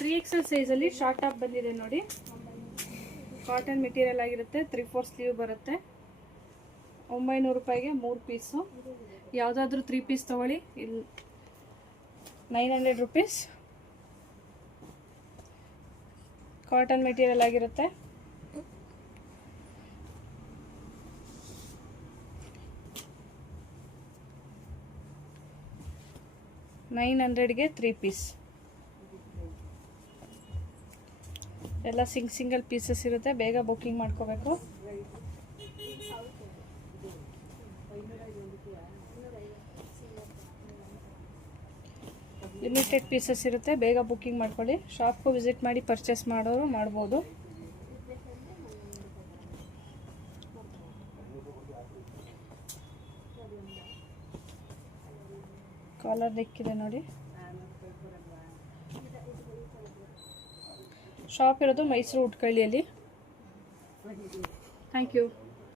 3XL ಸೈಜಲ್ಲಿ short top ಬಂದಿದೆ ನೋಡಿ. ಕಾಟನ್ ಮೆಟೀರಿಯಲ್ ಆಗಿರುತ್ತೆ. 3/4 ಸ್ಲೀವ್ ಬರುತ್ತೆ. 900 ರೂಪಾಯಿಗೆ 3 ಪೀಸು. ಯಾವುದಾದ್ರೂ 3 ಪೀಸ್ ತೊಗೊಳ್ಳಿ. ಇಲ್ಲಿ 900 ರೂಪೀಸ್. ಕಾಟನ್ ಮೆಟೀರಿಯಲ್ ಆಗಿರುತ್ತೆ. $900ಗೆ 3 ಪೀಸ್. ಎಲ್ಲ ಸಿಂಗಲ್ ಪೀಸಸ್ ಇರುತ್ತೆ. ಬೇಗ ಬುಕ್ಕಿಂಗ್ ಮಾಡ್ಕೋಬೇಕು. ಲಿಮಿಟೆಡ್ ಪೀಸಸ್ ಇರುತ್ತೆ. ಬೇಗ ಬುಕ್ಕಿಂಗ್ ಮಾಡ್ಕೊಳ್ಳಿ. ಶಾಪ್ಗೂ ವಿಸಿಟ್ ಮಾಡಿ ಪರ್ಚೇಸ್ ಮಾಡೋರು ಮಾಡ್ಬೋದು. ಕಾಲರ್ ನೆಕ್ಕಿದೆ ನೋಡಿ. ಶಾಪ್ ಇರೋದು ಮೈಸೂರು ಉಟ್ಕಳ್ಳಿಯಲ್ಲಿ. Thank you.